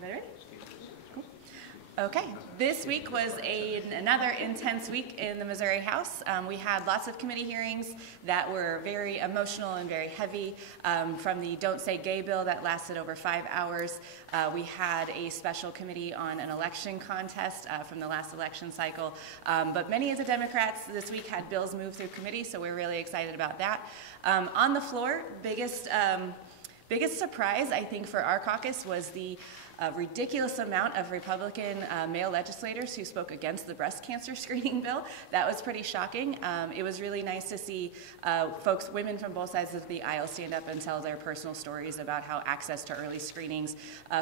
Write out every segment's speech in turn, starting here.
Everybody ready? Cool. Okay, this week was another intense week in the Missouri House. We had lots of committee hearings that were very emotional and very heavy. From the Don't Say Gay bill that lasted over 5 hours. We had a special committee on an election contest from the last election cycle. But many of the Democrats this week had bills move through committee, so we're really excited about that. On the floor, biggest surprise, I think, for our caucus was the ridiculous amount of Republican male legislators who spoke against the breast cancer screening bill. That was pretty shocking. It was really nice to see women from both sides of the aisle stand up and tell their personal stories about how access to early screenings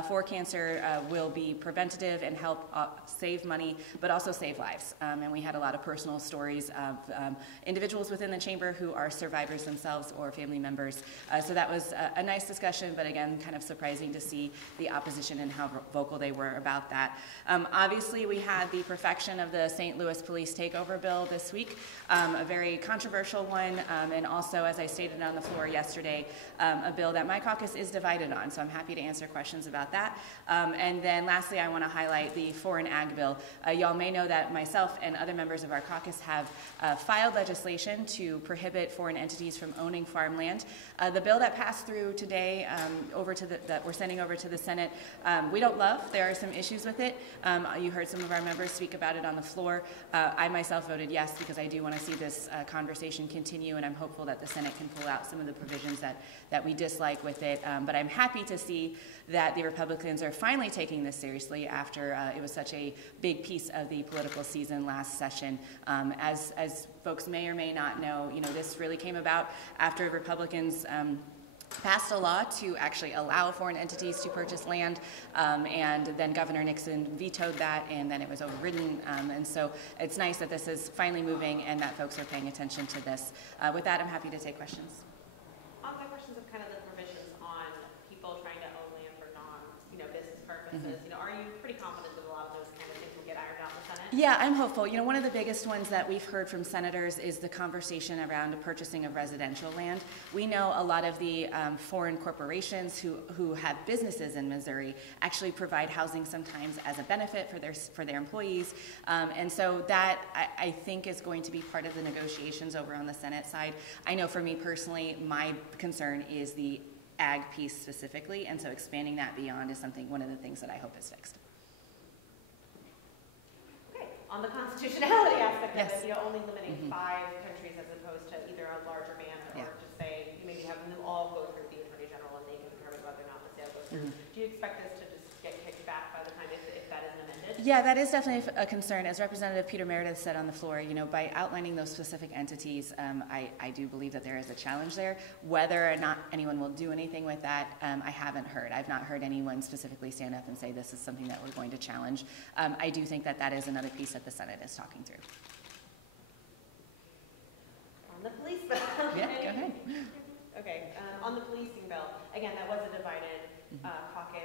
for cancer will be preventative and help save money, but also save lives. And we had a lot of personal stories of individuals within the chamber who are survivors themselves or family members. So that was a nice discussion, but again, kind of surprising to see the opposition and how vocal they were about that. Obviously, we had the perfection of the St. Louis police takeover bill this week, a very controversial one, and also, as I stated on the floor yesterday, a bill that my caucus is divided on, so I'm happy to answer questions about that. And then lastly, I want to highlight the foreign ag bill. Y'all may know that myself and other members of our caucus have filed legislation to prohibit foreign entities from owning farmland. The bill that passed through today that we're sending over to the Senate, we don't love. There are some issues with it. You heard some of our members speak about it on the floor. I myself voted yes because I do want to see this conversation continue, and I'm hopeful that the Senate can pull out some of the provisions that we dislike with it. But I'm happy to see that the Republicans are finally taking this seriously after it was such a big piece of the political season last session. As folks may or may not know, this really came about after Republicans passed a law to actually allow foreign entities to purchase land, and then Governor Nixon vetoed that, and then it was overridden. And so it's nice that this is finally moving and that folks are paying attention to this. With that, I'm happy to take questions. On my questions of kind of the provisions on people trying to own land for business purposes, are you pretty confident that a lot of those kind of things will get ironed out in the Senate? Yeah, I'm hopeful. One of the biggest ones that we've heard from senators is the conversation around the purchasing of residential land. We know a lot of the foreign corporations who have businesses in Missouri actually provide housing sometimes as a benefit for their employees. And so that, I think, is going to be part of the negotiations over on the Senate side. I know for me personally, my concern is the ag piece specifically, and so expanding that beyond is one of the things that I hope is fixed. On the constitutionality aspect yes. of it, only limiting 5 countries as opposed to either a larger ban or just say maybe having them all go through the Attorney General and they can determine whether or not the sale goes through. Do you expect this to just get kicked back by the time if that isn't amended? Yeah, that is definitely a concern. As Representative Peter Meredith said on the floor, by outlining those specific entities, I do believe that there is a challenge there. Whether or not anyone will do anything with that, I haven't heard. I've not heard anyone specifically stand up and say this is something that we're going to challenge. I do think that is another piece that the Senate is talking through. On the police bill. Yeah, go ahead. Okay, on the policing bill, again, that was a divided caucus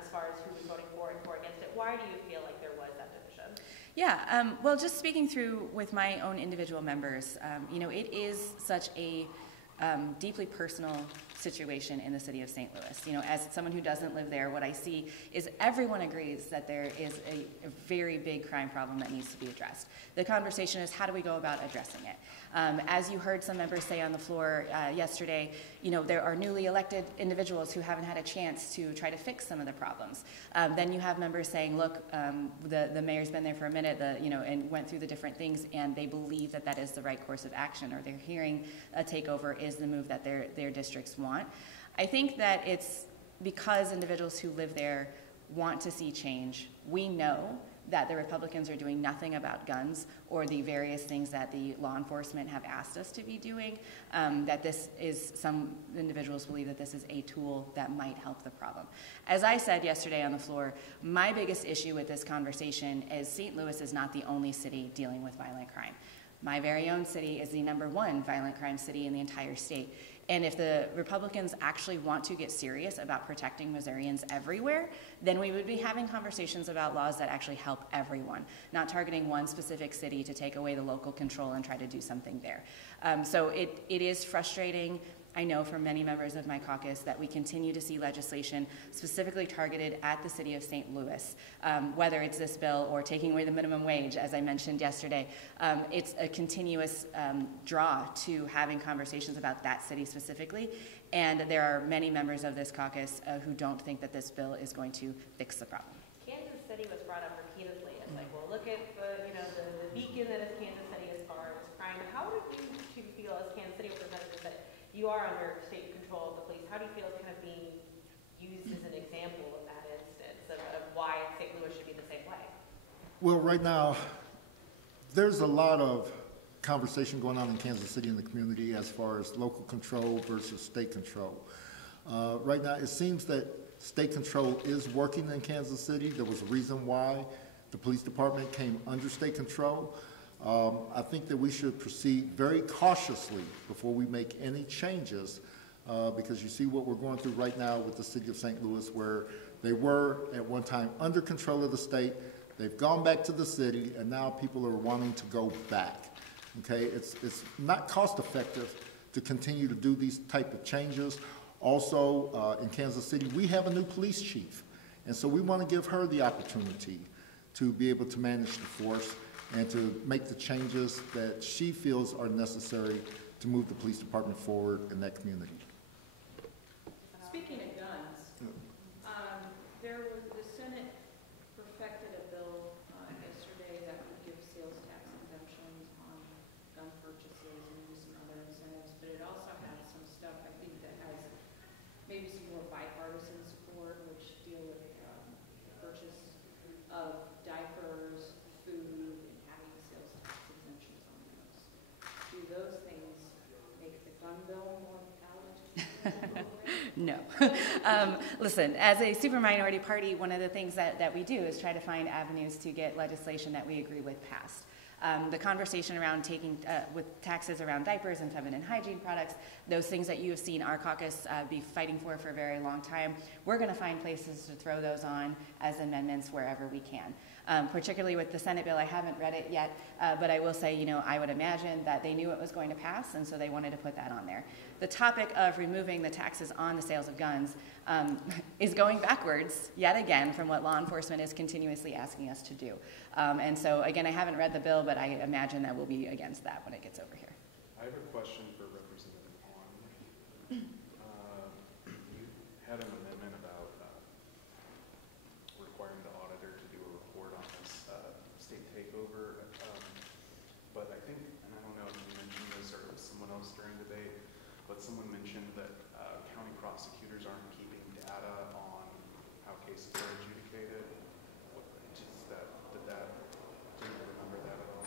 as far as who was voting for and for against it. Why do you feel like there was that division? Yeah, well, just speaking through with my own individual members, it is such a deeply personal situation in the city of St. Louis. As someone who doesn't live there, what I see is everyone agrees that there is a very big crime problem that needs to be addressed. The conversation is how do we go about addressing it? As you heard some members say on the floor yesterday, there are newly elected individuals who haven't had a chance to try to fix some of the problems. Then you have members saying, look, the mayor's been there for a minute, and went through the different things, and they believe that is the right course of action, or they're hearing a takeover is the move that their districts want. I think that it's because individuals who live there want to see change. We know that the Republicans are doing nothing about guns or the various things that the law enforcement have asked us to be doing, some individuals believe that this is a tool that might help the problem. As I said yesterday on the floor, my biggest issue with this conversation is St. Louis is not the only city dealing with violent crime. My very own city is the #1 violent crime city in the entire state. And if the Republicans actually want to get serious about protecting Missourians everywhere, then we would be having conversations about laws that actually help everyone, not targeting one specific city to take away the local control and try to do something there. So it is frustrating. I know from many members of my caucus that we continue to see legislation specifically targeted at the city of St. Louis, whether it's this bill or taking away the minimum wage, as I mentioned yesterday. It's a continuous draw to having conversations about that city specifically, and there are many members of this caucus who don't think that this bill is going to fix the problem. Kansas City was brought up repeatedly. It's like, well, look at the, the beacon that is Kansas City as far as crime. How do you two feel as Kansas City representatives that you are under state control of the police? How do you feel it's kind of being used as an example of that instance of why St. Louis should be the same way? Well, right now, there's a lot of conversation going on in Kansas City in the community as far as local control versus state control. Right now, it seems that state control is working in Kansas City. There was a reason why the police department came under state control. I think that we should proceed very cautiously before we make any changes, because you see what we're going through right now with the city of St. Louis, where they were at one time under control of the state. They've gone back to the city, and now people are wanting to go back. Okay, it's not cost effective to continue to do these type of changes. Also, in Kansas City, we have a new police chief, and so we want to give her the opportunity to be able to manage the force and to make the changes that she feels are necessary to move the police department forward in that community. Speaking of guns, the Senate perfected a bill yesterday that would give sales tax exemptions on gun purchases and maybe some other incentives, but it also has some stuff I think that has maybe some more bipartisan support, which deal with the purchase of diapers, food, and having sales tax exemptions on those. Do those things make the gun bill more palatable? No. Listen, as a super minority party, one of the things that we do is try to find avenues to get legislation that we agree with passed. The conversation around taking with taxes around diapers and feminine hygiene products, those things that you have seen our caucus be fighting for a very long time, we're going to find places to throw those on as amendments wherever we can. Particularly with the Senate bill, I haven't read it yet, but I will say, I would imagine that they knew it was going to pass, and so they wanted to put that on there. The topic of removing the taxes on the sales of guns is going backwards, yet again, from what law enforcement is continuously asking us to do. And so, again, I haven't read the bill, but I imagine that we'll be against that when it gets over here. I have a question for Representative Hahn. You had an amendment about requiring the auditor to do a report on this state takeover, but I think, and I don't know if you mentioned this or it was someone else during the debate, but someone mentioned that county prosecutors aren't keeping data on how cases are adjudicated. Do you remember that at all?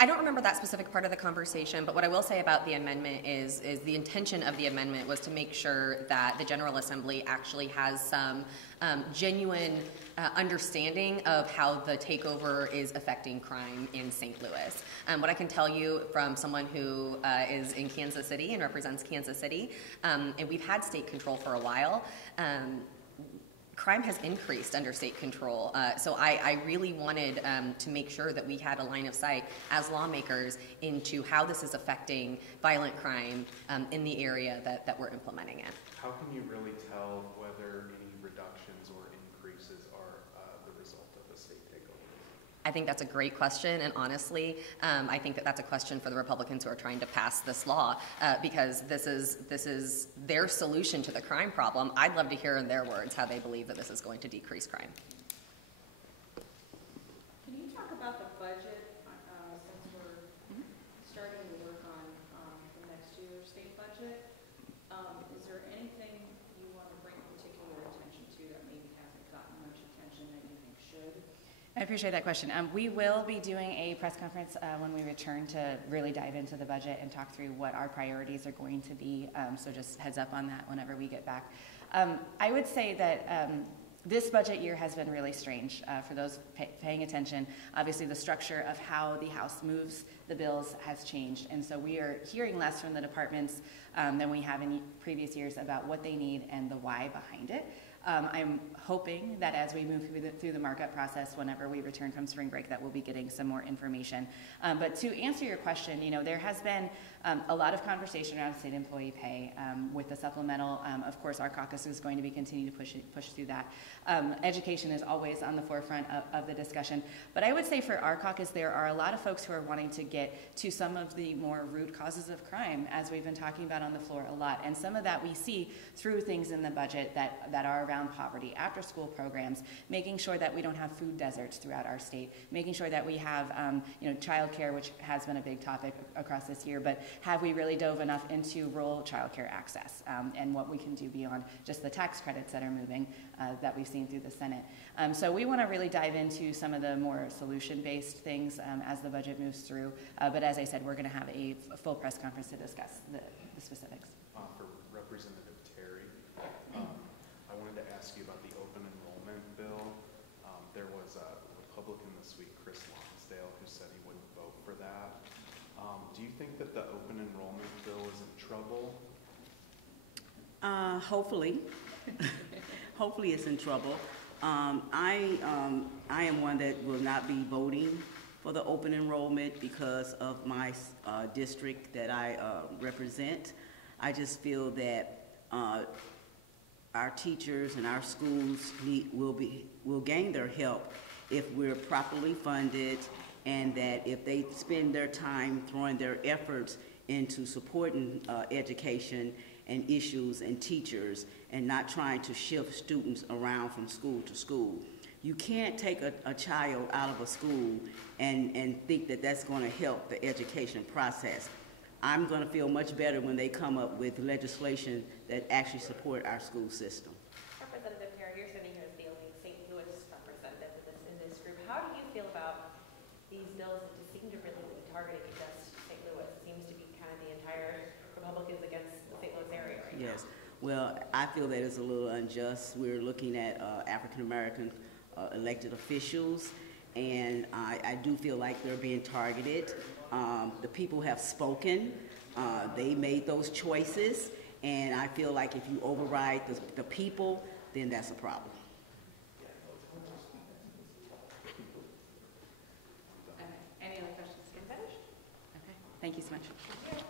I don't remember that specific part of the conversation, but what I will say about the amendment is the intention of the amendment was to make sure that the General Assembly actually has some genuine understanding of how the takeover is affecting crime in St. Louis. What I can tell you from someone who is in Kansas City and represents Kansas City, and we've had state control for a while, crime has increased under state control. So I really wanted to make sure that we had a line of sight as lawmakers into how this is affecting violent crime in the area that we're implementing it. How can you really tell whether any reductions or increases are the result of a state takeover? I think that's a great question, and honestly, I think that that's a question for the Republicans who are trying to pass this law, because this is their solution to the crime problem. I'd love to hear in their words how they believe that this is going to decrease crime. Can you talk about the budget since we're starting to work on the next year's state budget? Is there anything you want to bring particular attention to that maybe hasn't gotten much attention that you think should? I appreciate that question. We will be doing a press conference when we return to really dive into the budget and talk through what our priorities are going to be. So just heads up on that whenever we get back. I would say that this budget year has been really strange for those paying attention. Obviously, the structure of how the House moves the bills has changed. And so we are hearing less from the departments than we have in previous years about what they need and the why behind it. I'm hoping that as we move through the markup process, whenever we return from spring break, that we'll be getting some more information. But to answer your question, there has been A lot of conversation around state employee pay with the supplemental. Of course, our caucus is going to be continuing to push through that. Education is always on the forefront of the discussion. But I would say for our caucus, there are a lot of folks who are wanting to get to some of the more root causes of crime, as we've been talking about on the floor a lot. And some of that we see through things in the budget that are around poverty, after-school programs, making sure that we don't have food deserts throughout our state, making sure that we have child care, which has been a big topic across this year, but have we really dove enough into rural child care access and what we can do beyond just the tax credits that are moving that we've seen through the Senate. So we want to really dive into some of the more solution-based things as the budget moves through. But as I said, we're going to have a full press conference to discuss the specifics. For Representative Terry, I wanted to ask you about the open enrollment bill. There was a Republican this week, Chris Lonsdale, who said he wouldn't vote for that. Do you think that the open enrollment bill is in trouble? Hopefully. Hopefully it's in trouble. I am one that will not be voting for the open enrollment because of my district that I represent. I just feel that our teachers and our schools will gain their help if we're properly funded, and that if they spend their time throwing their efforts into supporting education and issues and teachers and not trying to shift students around from school to school. You can't take a child out of a school and think that that's going to help the education process. I'm going to feel much better when they come up with legislation that actually support our school system. Representative Perry, you're sitting here as the only St. Louis representative in this group. How do you feel about these bills that just seem to really be targeting just St. Louis? It seems to be kind of the entire Republicans against the St. Louis area right now. Yes. Well, I feel that it's a little unjust. We're looking at African-American elected officials, and I do feel like they're being targeted. The people have spoken. They made those choices, and I feel like if you override the people, then that's a problem. Okay. Any other questions? Okay. Thank you so much.